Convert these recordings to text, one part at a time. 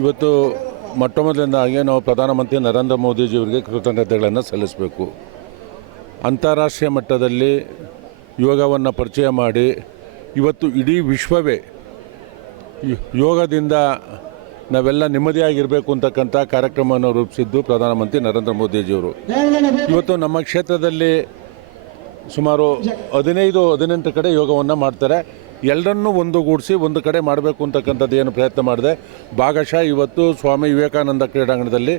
ಇವತ್ತು ಮೊಟ್ಟ ಮೊದಲನೇದಾಗಿ ನಾವು ಪ್ರಧಾನಮಂತ್ರಿ ನರೇಂದ್ರ ಮೋದಿಜಿಯವರಿಗೆ ಕೃತಜ್ಞತೆಗಳನ್ನು ಸಲ್ಲಿಸಬೇಕು. ಅಂತಾರಾಷ್ಟ್ರೀಯ ಮಟ್ಟದಲ್ಲಿ ಯೋಗವನ್ನು ಪರಿಚಯ ಮಾಡಿ ಇವತ್ತು ಇಡೀ ವಿಶ್ವವೇ ಯೋಗದಿಂದ ನಾವೆಲ್ಲ ನೆಮ್ಮದಿಯಾಗಿರಬೇಕು ಅಂತಕ್ಕಂಥ ಕಾರ್ಯಕ್ರಮವನ್ನು ರೂಪಿಸಿದ್ದು ಪ್ರಧಾನಮಂತ್ರಿ ನರೇಂದ್ರ ಮೋದಿಜಿಯವರು. ಇವತ್ತು ನಮ್ಮ ಕ್ಷೇತ್ರದಲ್ಲಿ ಸುಮಾರು 15-18 ಕಡೆ ಯೋಗವನ್ನು ಮಾಡ್ತಾರೆ. ಎಲ್ಲರನ್ನೂ ಒಂದುಗೂಡಿಸಿ ಒಂದು ಕಡೆ ಮಾಡಬೇಕು ಅಂತಕ್ಕಂಥದ್ದು ಏನು ಪ್ರಯತ್ನ ಮಾಡಿದೆ. ಭಾಗಶಃ ಇವತ್ತು ಸ್ವಾಮಿ ವಿವೇಕಾನಂದ ಕ್ರೀಡಾಂಗಣದಲ್ಲಿ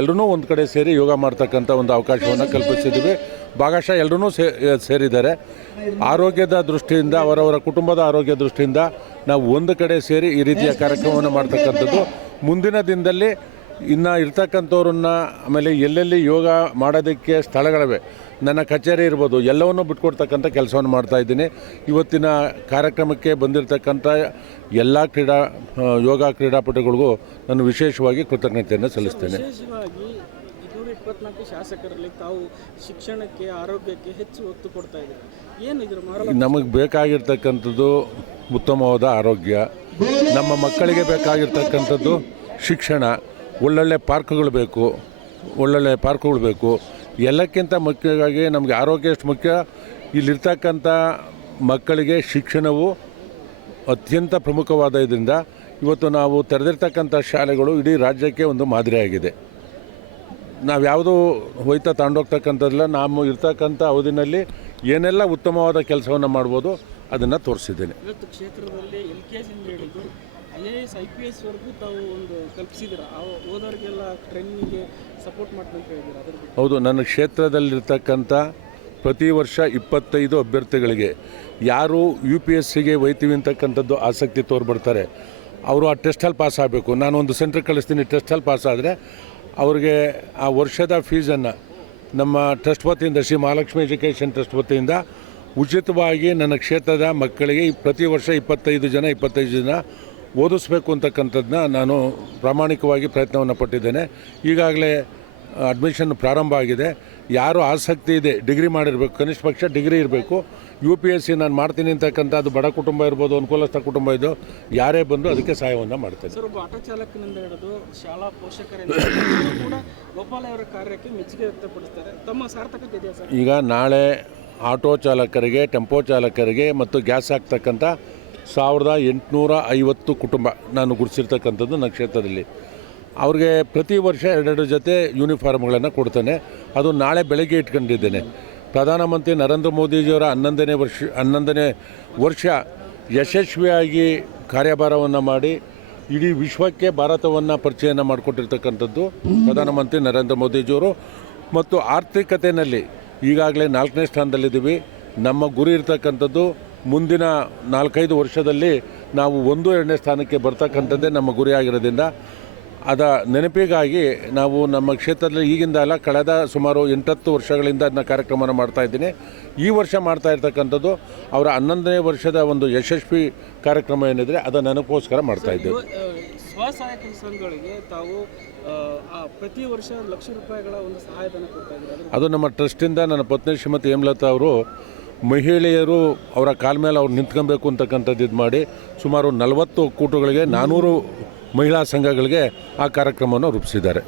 ಎಲ್ಲರೂ ಒಂದು ಕಡೆ ಸೇರಿ ಯೋಗ ಮಾಡ್ತಕ್ಕಂಥ ಒಂದು ಅವಕಾಶವನ್ನು ಕಲ್ಪಿಸಿದ್ದೀವಿ. ಭಾಗಶಃ ಎಲ್ಲರೂ ಸೇರಿದ್ದಾರೆ. ಆರೋಗ್ಯದ ದೃಷ್ಟಿಯಿಂದ, ಅವರವರ ಕುಟುಂಬದ ಆರೋಗ್ಯ ದೃಷ್ಟಿಯಿಂದ ನಾವು ಒಂದು ಕಡೆ ಸೇರಿ ಈ ರೀತಿಯ ಕಾರ್ಯಕ್ರಮವನ್ನು ಮಾಡ್ತಕ್ಕಂಥದ್ದು. ಮುಂದಿನ ದಿನದಲ್ಲಿ ಇನ್ನು ಇರ್ತಕ್ಕಂಥವ್ರನ್ನ, ಆಮೇಲೆ ಎಲ್ಲೆಲ್ಲಿ ಯೋಗ ಮಾಡೋದಕ್ಕೆ ಸ್ಥಳಗಳಿವೆ, ನನ್ನ ಕಚೇರಿ ಇರ್ಬೋದು, ಎಲ್ಲವನ್ನೂ ಬಿಟ್ಕೊಡ್ತಕ್ಕಂಥ ಕೆಲಸವನ್ನು ಮಾಡ್ತಾಯಿದ್ದೀನಿ. ಇವತ್ತಿನ ಕಾರ್ಯಕ್ರಮಕ್ಕೆ ಬಂದಿರತಕ್ಕಂಥ ಎಲ್ಲ ಯೋಗ ಕ್ರೀಡಾಪಟುಗಳಿಗೂ ನಾನು ವಿಶೇಷವಾಗಿ ಕೃತಜ್ಞತೆಯನ್ನು ಸಲ್ಲಿಸ್ತೇನೆ. 224 ಶಾಸಕರಲ್ಲಿ ತಾವು ಶಿಕ್ಷಣಕ್ಕೆ, ಆರೋಗ್ಯಕ್ಕೆ ಹೆಚ್ಚು ಒತ್ತು ಕೊಡ್ತಾ ಇದ್ದೀರಾ. ನಮಗೆ ಬೇಕಾಗಿರ್ತಕ್ಕಂಥದ್ದು ಉತ್ತಮವಾದ ಆರೋಗ್ಯ, ನಮ್ಮ ಮಕ್ಕಳಿಗೆ ಬೇಕಾಗಿರ್ತಕ್ಕಂಥದ್ದು ಶಿಕ್ಷಣ, ಒಳ್ಳೊಳ್ಳೆ ಪಾರ್ಕ್ಗಳು ಬೇಕು. ಎಲ್ಲಕ್ಕಿಂತ ಮುಖ್ಯವಾಗಿ ನಮಗೆ ಆರೋಗ್ಯ ಎಷ್ಟು ಮುಖ್ಯ, ಇಲ್ಲಿರ್ತಕ್ಕಂಥ ಮಕ್ಕಳಿಗೆ ಶಿಕ್ಷಣವು ಅತ್ಯಂತ ಪ್ರಮುಖವಾದ ಇದರಿಂದ ಇವತ್ತು ನಾವು ತೆರೆದಿರ್ತಕ್ಕಂಥ ಶಾಲೆಗಳು ಇಡೀ ರಾಜ್ಯಕ್ಕೆ ಒಂದು ಮಾದರಿಯಾಗಿದೆ. ನಾವು ಯಾವುದೂ ಹೋಯ್ತಾ ತಗೊಂಡೋಗ್ತಕ್ಕಂಥದ್ದಿಲ್ಲ. ನಾವು ಇರ್ತಕ್ಕಂಥ ಅವಧಿನಲ್ಲಿ ಏನೆಲ್ಲ ಉತ್ತಮವಾದ ಕೆಲಸವನ್ನು ಮಾಡ್ಬೋದು ಅದನ್ನು ತೋರಿಸಿದ್ದೇನೆ. ಇವತ್ತು ಕ್ಷೇತ್ರದಲ್ಲಿ LKG ಹಿಡಿದು IAS IPS ವರೆಗೂ ತಾವು ಒಂದು ಕಲ್ಪಿಸಿದ್ದೀರ. ಓದೋರಿಗೆಲ್ಲ ಟ್ರೈನಿಂಗಿಗೆ ಸಪೋರ್ಟ್ ಮಾಡ್ಕೊಂತ ಇದ್ದೀರಾ. ಹೌದು, ನನ್ನ ಕ್ಷೇತ್ರದಲ್ಲಿರ್ತಕ್ಕಂಥ ಪ್ರತಿ ವರ್ಷ 25 ಅಭ್ಯರ್ಥಿಗಳಿಗೆ ಯಾರು UPSCಗೆ ಒಯ್ತೀವಿ ಅಂತಕ್ಕಂಥದ್ದು ಆಸಕ್ತಿ ತೋರ್ಬಿಡ್ತಾರೆ, ಅವರು ಆ ಟೆಸ್ಟಲ್ಲಿ ಪಾಸ್ ಆಗಬೇಕು. ನಾನೊಂದು ಸೆಂಟ್ರಿಗೆ ಕಳಿಸ್ತೀನಿ, ಟೆಸ್ಟಲ್ಲಿ ಪಾಸ್ ಆದರೆ ಅವ್ರಿಗೆ ಆ ವರ್ಷದ ಫೀಸನ್ನು ನಮ್ಮ ಟ್ರಸ್ಟ್ ವತಿಯಿಂದ, ಶ್ರೀ ಮಹಾಲಕ್ಷ್ಮಿ ಎಜುಕೇಷನ್ ಟ್ರಸ್ಟ್ ವತಿಯಿಂದ ಉಚಿತವಾಗಿ ನನ್ನ ಕ್ಷೇತ್ರದ ಮಕ್ಕಳಿಗೆ ಪ್ರತಿ ವರ್ಷ 25 ಜನ ಓದಿಸ್ಬೇಕು ಅಂತಕ್ಕಂಥದ್ದನ್ನ ನಾನು ಪ್ರಾಮಾಣಿಕವಾಗಿ ಪ್ರಯತ್ನವನ್ನು ಪಟ್ಟಿದ್ದೇನೆ. ಈಗಾಗಲೇ ಅಡ್ಮಿಷನ್ ಪ್ರಾರಂಭ ಆಗಿದೆ. ಯಾರು ಆಸಕ್ತಿ ಇದೆ, ಡಿಗ್ರಿ ಮಾಡಿರಬೇಕು, ಕನಿಷ್ಠ ಪಕ್ಷ ಡಿಗ್ರಿ ಇರಬೇಕು. UPSC ನಾನು ಮಾಡ್ತೀನಿ ಅಂತಕ್ಕಂಥ ಅದು ಬಡ ಕುಟುಂಬ ಇರ್ಬೋದು, ಅನುಕೂಲಸ್ಥ ಕುಟುಂಬ ಇದು, ಯಾರೇ ಬಂದು ಅದಕ್ಕೆ ಸಹಾಯವನ್ನು ಮಾಡ್ತೇನೆ. ಸರ್, ಒಬ್ಬ ಆಟೋ ಚಾಲಕನಿಂದ ಹಿಡಿದು ಶಾಲಾ ಪೋಷಕರಿಂದ ಕೂಡ ಗೋಪಾಲ ಅವರ ಕಾರ್ಯಕ್ಕೆ ಮೆಚ್ಚುಗೆ ವ್ಯಕ್ತಪಡಿಸ್ತಾರೆ. ತಮ್ಮ ಸಾರ್ಥಕತೆ ಇದೆಯಾ ಸರ್? ಈಗ ನಾಳೆ ಆಟೋ ಚಾಲಕರಿಗೆ, ಟೆಂಪೋ ಚಾಲಕರಿಗೆ ಮತ್ತು ಗ್ಯಾಸ್ ಹಾಕ್ತಕ್ಕಂಥ 1850 ಕುಟುಂಬ ನಾನು ಗುರುತಿಸಿರ್ತಕ್ಕಂಥದ್ದು ನನ್ನ ಕ್ಷೇತ್ರದಲ್ಲಿ. ಅವ್ರಿಗೆ ಪ್ರತಿ ವರ್ಷ 2 ಜೊತೆ ಯೂನಿಫಾರ್ಮ್ಗಳನ್ನು ಕೊಡ್ತೇನೆ. ಅದು ನಾಳೆ ಬೆಳಗ್ಗೆ ಇಟ್ಕೊಂಡಿದ್ದೇನೆ. ಪ್ರಧಾನಮಂತ್ರಿ ನರೇಂದ್ರ ಮೋದಿಜಿಯವರ 11ನೇ ವರ್ಷ ಯಶಸ್ವಿಯಾಗಿ ಕಾರ್ಯಭಾರವನ್ನು ಮಾಡಿ ಇಡೀ ವಿಶ್ವಕ್ಕೆ ಭಾರತವನ್ನು ಪರಿಚಯನ ಮಾಡಿಕೊಟ್ಟಿರ್ತಕ್ಕಂಥದ್ದು ಪ್ರಧಾನಮಂತ್ರಿ ನರೇಂದ್ರ ಮೋದಿಜಿಯವರು. ಮತ್ತು ಆರ್ಥಿಕತೆಯಲ್ಲಿ ಈಗಾಗಲೇ 4ನೇ ಸ್ಥಾನದಲ್ಲಿದ್ದೀವಿ. ನಮ್ಮ ಗುರಿ ಇರ್ತಕ್ಕಂಥದ್ದು ಮುಂದಿನ 4-5 ವರ್ಷದಲ್ಲಿ ನಾವು 1-2ನೇ ಸ್ಥಾನಕ್ಕೆ ಬರ್ತಕ್ಕಂಥದ್ದೇ ನಮ್ಮ ಗುರಿಯಾಗಿರೋದ್ರಿಂದ ಅದ ನೆನಪಿಗಾಗಿ ನಾವು ನಮ್ಮ ಕ್ಷೇತ್ರದಲ್ಲಿ ಈಗಿಂದ ಅಲ್ಲ, ಕಳೆದ ಸುಮಾರು 8-10 ವರ್ಷಗಳಿಂದ ಅದನ್ನ ಕಾರ್ಯಕ್ರಮವನ್ನು ಮಾಡ್ತಾಯಿದ್ದೀನಿ. ಈ ವರ್ಷ ಮಾಡ್ತಾ ಇರ್ತಕ್ಕಂಥದ್ದು ಅವರ 11ನೇ ವರ್ಷದ ಒಂದು ಯಶಸ್ವಿ ಕಾರ್ಯಕ್ರಮ ಏನಿದ್ರೆ ಅದರ ನೆನಪೋಸ್ಕರ ಮಾಡ್ತಾಯಿದ್ದೇವೆ. ಸ್ವಸಹಾಯಕ ಸಂಘಗಳಿಗೆ ತಾವು ಪ್ರತಿ ವರ್ಷ ಲಕ್ಷ ರೂಪಾಯಿಗಳ ಒಂದು ಸಹಾಯಧನ ಕೊಡ್ತಾ ಇದ್ದಾರೆ. ಅದು ನಮ್ಮ ಟ್ರಸ್ಟಿಂದ ನನ್ನ ಪತ್ನಿ ಶ್ರೀಮತಿ ಹೇಮಲತಾ ಅವರು ಮಹಿಳೆಯರು ಅವರ ಕಾಲ ಮೇಲೆ ಅವ್ರು ನಿಂತ್ಕೊಬೇಕು ಅಂತಕ್ಕಂಥದ್ದು ಇದು ಮಾಡಿ ಸುಮಾರು 40 ಒಕ್ಕೂಟಗಳಿಗೆ 400 ಮಹಿಳಾ ಸಂಘಗಳಿಗೆ ಆ ಕಾರ್ಯಕ್ರಮವನ್ನು ರೂಪಿಸಿದ್ದಾರೆ.